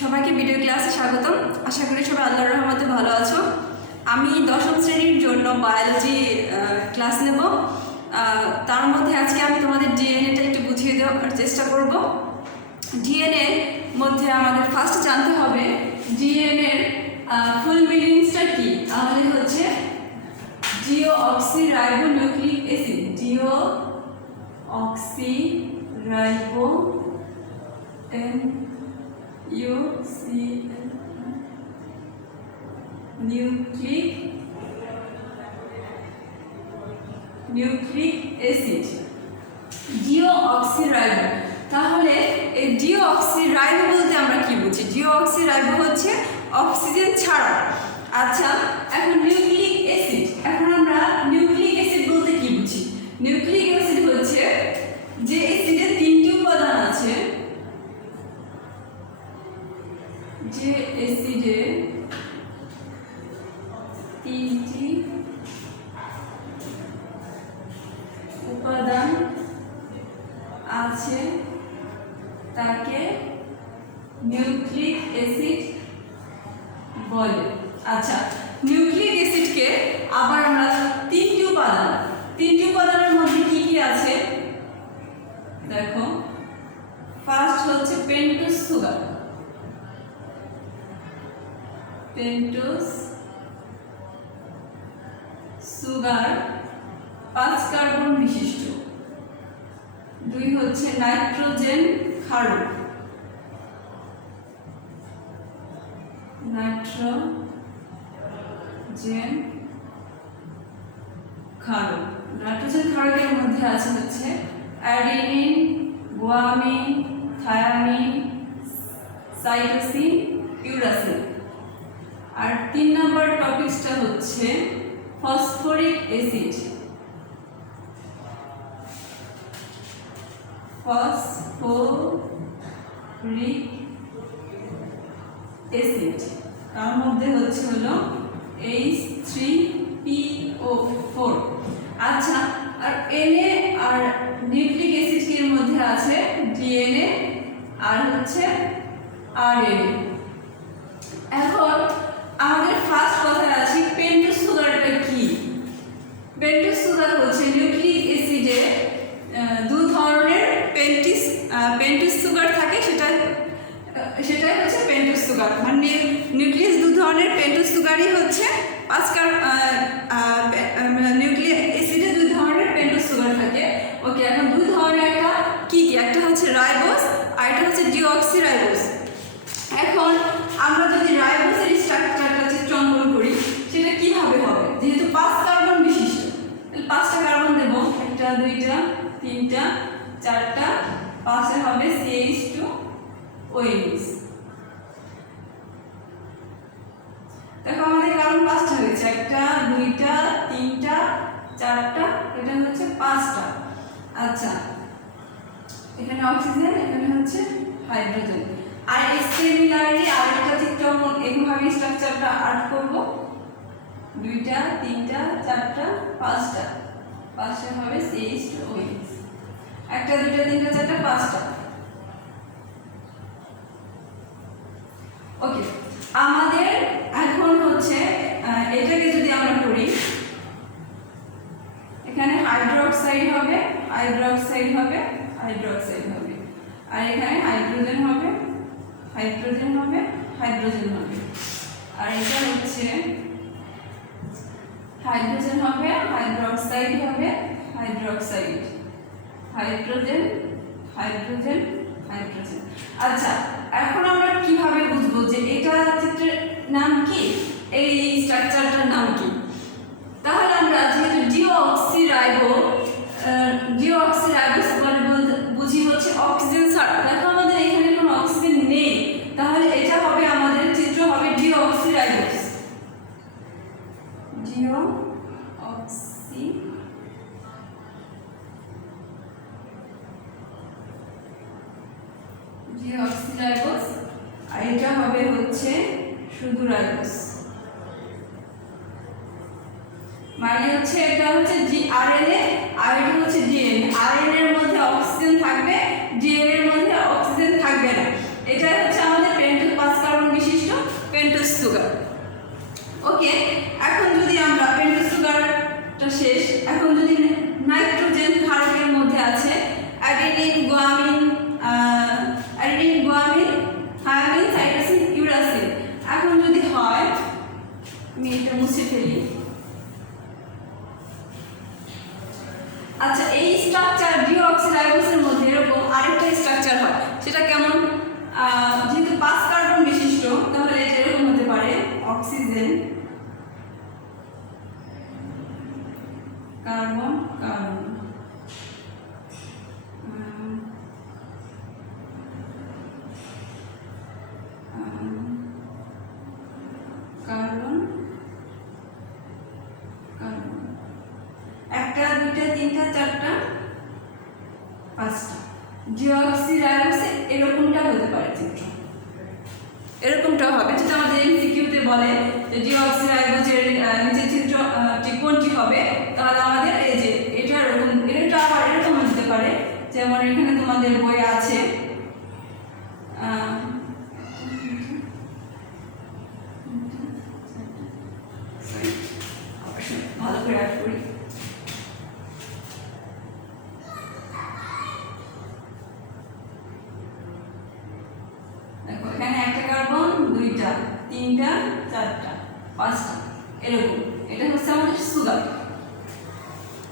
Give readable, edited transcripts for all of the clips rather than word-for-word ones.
সবাইকে ভিডিও ক্লাসে স্বাগতম। আশা করি সবাই আল্লাহর রহমতে ভালো আছো। আমি দশম শ্রেণীর জন্য বায়োলজি ক্লাস নেব। তার মধ্যে আজকে আমি তোমাদের ডিএনএটা একটু বুঝিয়ে দেওয়ার চেষ্টা করব। ডিএনএর মধ্যে আমাদের ফার্স্ট জানতে হবে ডিএনএর ফুল মিনিংসটা কি। তাহলে হচ্ছে deoxyribonucleic acid. Deoxyribonucleic acid, deoxyribo. তাহলে এই ডিওক্সিরাইবো বলতে আমরা কি বুঝি? ডিওক্সিরাইবো হচ্ছে অক্সিজেন ছাড়া। আচ্ছা, এখন নিউক্লিক অ্যাসিড, এখন আমরা নিউক্লিক অ্যাসিড বলতে কি বুঝি? নিউক্লিক অ্যাসিড হচ্ছে যে অ্যাসিডের তিনটি উপাদান আছে, যে অ্যাসিডে তিনটি উপাদান আছে তাকে নিউক্লিক অ্যাসিড বলে। আচ্ছা, নিউক্লিক অ্যাসিডকে আবার আমরা তিনটি উপাদানের মধ্যে কি কি আছে দেখো। ফার্স্ট হচ্ছে pentose sugar, pentose sugar 5 carbon বিশিষ্ট। 2 হচ্ছে নাইট্রোজেন ক্ষারক, নাইট্রোজেন ক্ষারকের মধ্যে আছে হচ্ছে অ্যাডিনিন, গুয়ামিন, থায়ামিন, সাইটোসিন, ইউরাসিন। আর 3 নম্বর টপিকসটা হচ্ছে ফসফরিক অ্যাসিড, ফসফরিক অ্যাসিড। তার মধ্যে হচ্ছে হলো H3PO4। আচ্ছা, আর Na আর নিউক্লিক অ্যাসিড এর মধ্যে আছে ডিএনএ আর হচ্ছে আরএনএ। এখন আমাদের ফার্স্ট কথা আছে পেন্টোজ সুগারটা কি। পেন্টোজ সুগার হচ্ছে নিউক্লিক অ্যাসিডে 2 ধরনের পেন্টোজ সুগার থাকে, সেটাই হচ্ছে পেন্টোজ সুগার। মানে নিউক্লিয়াস 2 ধরনের পেন্টোজ সুগারই হচ্ছে 5 নিউক্লিক অ্যাসিডে 2 ধরনের পেন্টোজ সুগার থাকে। ওকে, এখন 2 ধরনের একটা কি একটা হচ্ছে রাইবোজ আর একটা হচ্ছে ডিঅক্সিরাইবোজ। এখন আমরা যদি রাইবোজের স্ট্রাকচারটা চিত্রাঙ্কন করি সেটা কিভাবে হবে? যেহেতু 5 কার্বন বিশিষ্ট, তাহলে 5টা কার্বন দেব, 1টা 2টা 3টা 4টা 5 হবে CH2OH। দেখো আমাদের কার্বন 5টা হয়েছে, 1টা 2টা 3টা 4টা, এটা হচ্ছে 5টা। আচ্ছা, এখানে অক্সিজেন, এখানে হচ্ছে হাইড্রোজেন। আর সিমিলারলি আরেকটা চিত্রাঙ্কন এইভাবে স্ট্রাকচারটা আর্ট করব। 2টা 3টা 4টা 5টা, 5টা হবে CH2OH। 1টা 2টা 3টা 4টা 5টা। ওকে, আমাদের এখন হচ্ছে এটাকে যদি আমরা করি, এখানে হাইড্রোক্সাইড হবে, হাইড্রোক্সাইড হবে, হাইড্রোক্সাইড হবে, আর এখানে হাইড্রোজেন হবে, হাইড্রোজেন হবে, হাইড্রোজেন হবে। আর এটা হচ্ছে হাইড্রোজেন হবে, হাইড্রোক্সাইড হবে, হাইড্রোক্সাইড, হাইড্রোজেন, হাইড্রোজেন, হাইড্রোজেন। আচ্ছা, এখন আমরা কিভাবে বুঝবো যে এটা চিত্রের নাম কি, এই স্ট্রাকচারটার নাম কি? তাহলে আমরা যেহেতু ডিওক্সিরাইবোজ বলতে বুঝি হচ্ছে অক্সিজেন ছাড়া। দেখো আমাদের এখানে কোনো অক্সিজেন নেই, তাহলে এটা হবে আমাদের চিত্র হবে ডিওক্সিরাইবোজ। ডিওক্সিরাইবোজ, আর এটা হবে হচ্ছে শুধু রাইবোজ। মানে হচ্ছে এটা হচ্ছে আরএনএ আর এটা হচ্ছে ডিএনএ। আরএনএ এর মধ্যে অক্সিজেন থাকবে, ডিএনএ এর মধ্যে অক্সিজেন থাকবে না। এটা হচ্ছে আমাদের পেন্টোজ সুগার। ওকে, এখন যদি আমরা পেন্টোজ সুগারটা শেষ, এখন যদি নাইট্রোজেন ক্ষারকের মধ্যে আছে adenine, guanine, thymine, cytosine, uracil. এখন যদি হয়, আমি এটা মুছে ফেলি। আচ্ছা, এই স্ট্রাকচার ডিঅক্সিরাইবোসের মধ্যে এরকম আরেকটা স্ট্রাকচার হয়, সেটা কেমন? যেহেতু 5 কার্বন বিশিষ্ট, তাহলে এটা এরকম হতে পারে oxygen, carbon, carbon, carbon, carbon, 1টা 2টা 3টা 4টা 5টা। ডিঅক্সিরাইবোসে এরকমটা হতে পারে চিত্র, এরকমটা হবে, যেটা আমাদের এমসিকিউতে বলে যে ডিঅক্সিরাইবোসের নিচের চিত্র কোনটি হবে। তাহলে আমাদের এই যে এটা এরকম, এটা আবার এরকম হতে পারে, যেমন এখানে তোমাদের বই আছে ভালো করে অ্যাড করি। দেখো এখানে 1টা কার্বন, 2টা 3টা 4টা 5টা এরকম, এটা হচ্ছে আমাদের সুগার।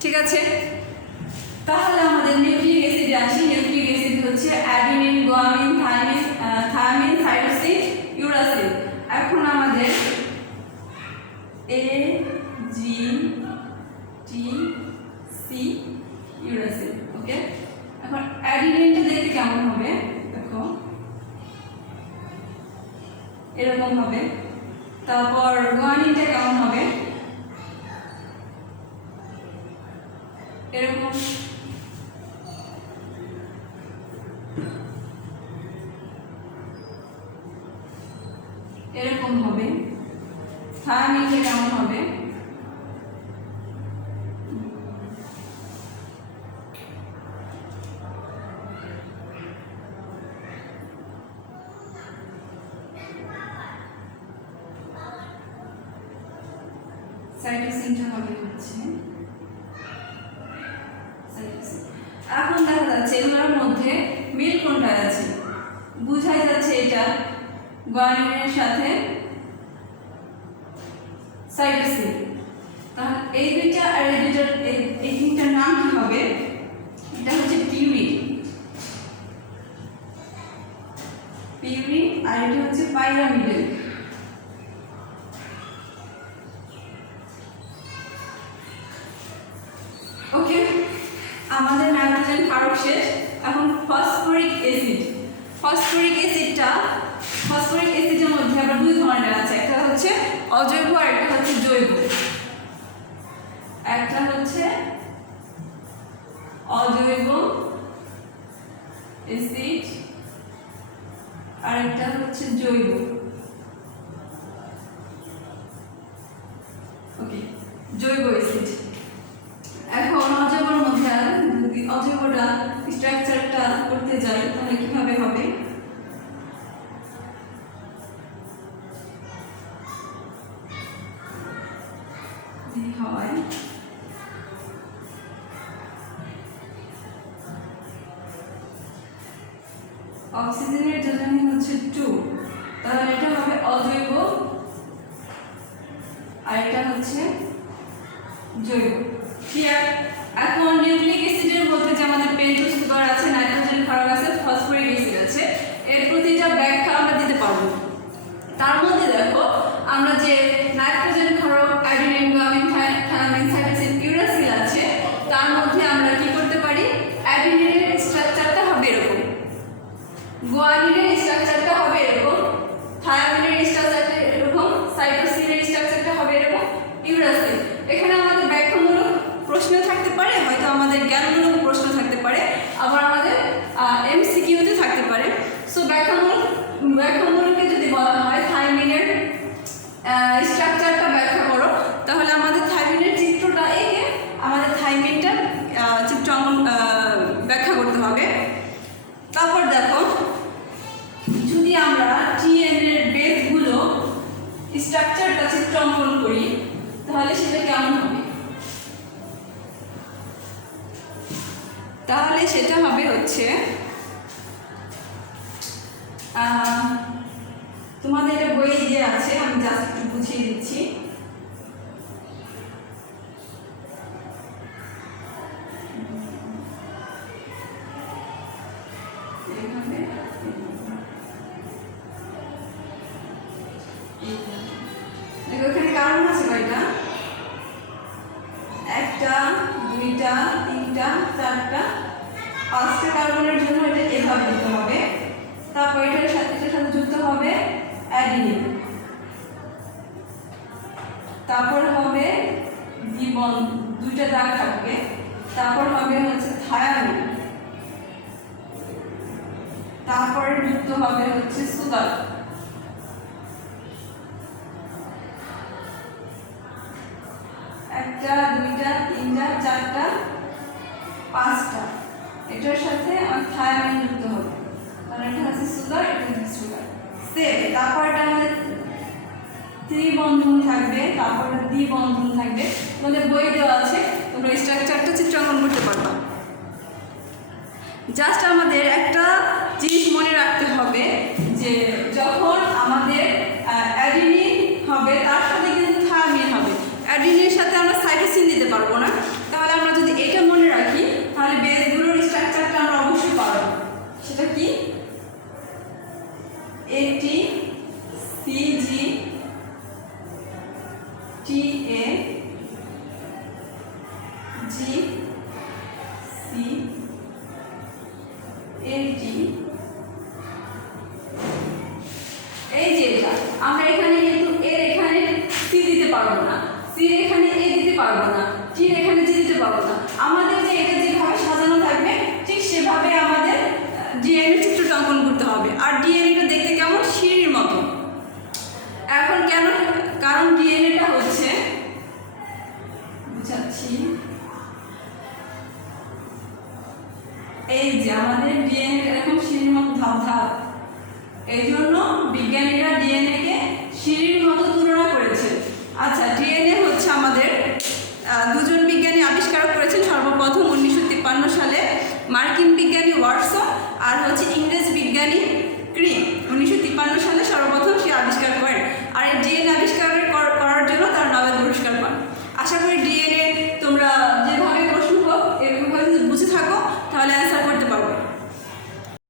ঠিক আছে, তাহলে আমাদের নিউক্লিক অ্যাসিডে আসি। নিউক্লিক অ্যাসিড হচ্ছে adenine, guanine, thymine, cytosine, uracil. এখন আমাদের এ, জি, টি, সি, ইউরাসিল। ওকে, এখন অ্যাডিনিনটা দেখতে কেমন হবে? দেখো এরকম হবে। তারপর গুয়ানিনটা কেমন হবে? এরকম। এরকম হবে। থায়ামিনটা কেমন হবে? সাইটোসিনটা হবে হচ্ছে সাইটোসিন। এখন দেখা যাচ্ছে এগুলোর মধ্যে মিল কোনটা আছে, বুঝাই যাচ্ছে এটা গুয়ানিনের সাথে সাইটোসিন। তাহলে এই দুইটা আর এই দুইটার এই তিনটার নাম কি হবে? এটা হচ্ছে পিউরিন, পিউরিন, আর এটা হচ্ছে পাইরামিডেল। ওকে, আমাদের নাইট্রোজেন ক্ষারক শেষ। এখন ফসফরিক অ্যাসিড। ফসফরিক অ্যাসিডের মধ্যে আবার 2 ধরনের আছে, একটা হচ্ছে অজৈব আর একটা হচ্ছে জৈব। একটা হচ্ছে অজৈব অ্যাসিড আর একটা হচ্ছে জৈব। ওকে, জৈব অ্যাসিড। এখন অজৈবর মধ্যে যদি অজৈবটা স্ট্রাকচারটা করতে যাই, তাহলে কিভাবে হবে? হয় অক্সিজেনের যোজনী হচ্ছে 2, তাহলে এটা হবে অজৈব আর এটা হচ্ছে জৈব। ক্লিয়ার? এখন নিউক্লিক অ্যাসিডের মধ্যে যে আমাদের পেন্টোজ সুগার আছে, নাইট্রোজেন ক্ষারক আছে, ফসফরিক অ্যাসিড আছে, এর প্রতিটা ব্যাখ্যা আমরা দিতে পারবো। তার মধ্যে দেখো আমরা যে নাইট্রোজেন ক্ষারক adenine, guanine, thymine, cytosine, uracil আছে, তার মধ্যে আমরা কি করতে পারি? অ্যাডিনিনের স্ট্রাকচারটা হবে এরকম, গুয়ানিনের স্ট্রাকচারটা হবে এরকম, থায়ামিনের স্ট্রাকচারটা এরকম, সাইটোসিনের স্ট্রাকচারটা হবে এরকম, ইউরাসিল। এখানে আমাদের ব্যাখ্যামূলক প্রশ্ন থাকতে পারে, হয়তো আমাদের জ্ঞানমূলক প্রশ্ন থাকতে পারে, আবার আমাদের এমসিকিউতে থাকতে পারে। সো ব্যাখ্যামূলকে যদি বলা হয় থাইমিনের স্ট্রাকচারটা ব্যাখ্যা করো, তাহলে আমাদের থাইমিনের চিত্রটা এঁকে আমাদের থাইমিনটার চিত্র ব্যাখ্যা করতে হবে। তারপর দেখো, যদি আমরা টিএন এর বেসগুলো সেটা হবে হচ্ছে তোমাদের এটা বইয়ে যে আছে, আমি জাস্ট একটু বুঝিয়ে দিচ্ছি। দেখো এখানে কার্বন আছে কয়টা? 1টা 2টা 3টা 4টা 5টা কার্বনের জন্য এটা এভাবে দিতে হবে। তারপর এটার সাথে যুক্ত হবে অ্যাডিনিন, তারপর হবে দ্বিবন্ধ, 2টা দাগ থাকবে, তারপর হবে হচ্ছে থায়ামিন, তারপরে যুক্ত হবে হচ্ছে সুগার, একটা 2টা 3টা 4টা 5টা, এটার সাথে থায়ামিন যুক্ত হবে, কারণ এটা হচ্ছে সুগার, এটা হচ্ছে সুগার। সেম তারপর এটা আমাদের ত্রিবন্ধন থাকবে, তারপরে দ্বিবন্ধন থাকবে। তোমাদের বই দেওয়া আছে, তোমরা স্ট্রাকচারটা চিত্রাঙ্কন করতে পারবা। জাস্ট আমাদের একটা জিনিস মনে রাখতে হবে যে যখন আমাদের অ্যাডিনিন হবে তার সাথে কিন্তু থায়ামিন হবে। অ্যাডিনিনের সাথে আমরা সাইটোসিন দিতে পারবো না, তাহলে আমরা যদি এটা মনে রাখি তাহলে বেসগুলোর স্ট্রাকচারটা আমরা অবশ্যই পারবো। সেটা কি? এটি CG TA G C AT, এই যে এটা আমরা এখানে কিন্তু এর এখানে সি দিতে পারবো না, সি এর এখানে এ দিতে পারবো না, টি এর এখানে জি দিতে পারবো না। আমাদের যে এটা যে